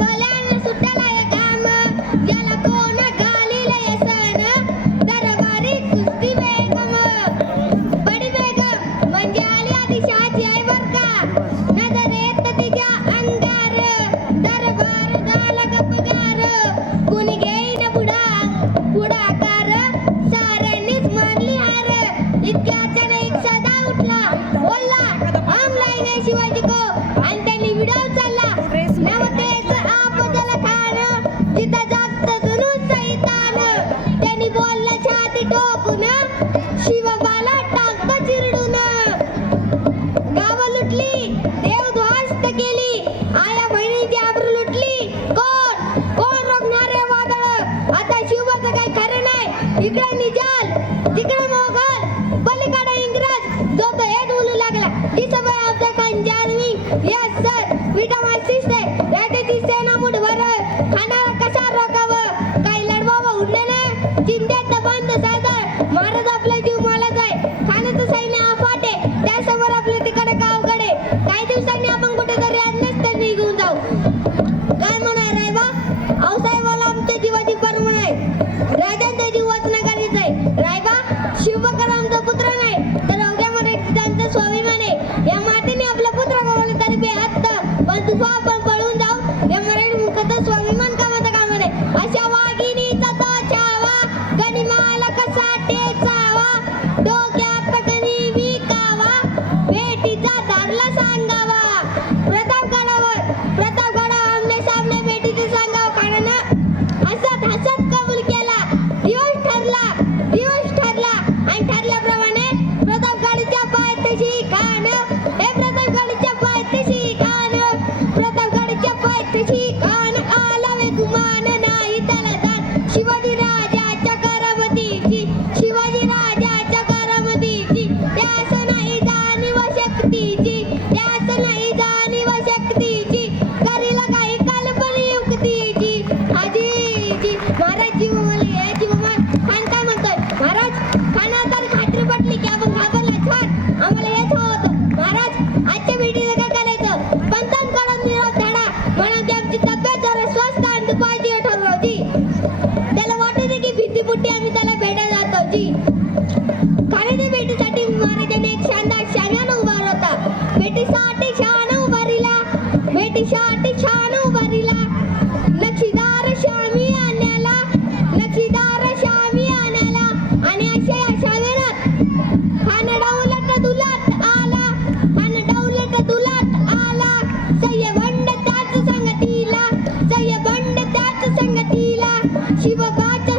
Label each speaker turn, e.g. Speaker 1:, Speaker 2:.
Speaker 1: Hola. इकडे निजाल तिकडे मोगल. पलीकडे इंग्रज. जो तो हेच बोलू लागला. This about the conserving yes sir do papai. Shiva Bata.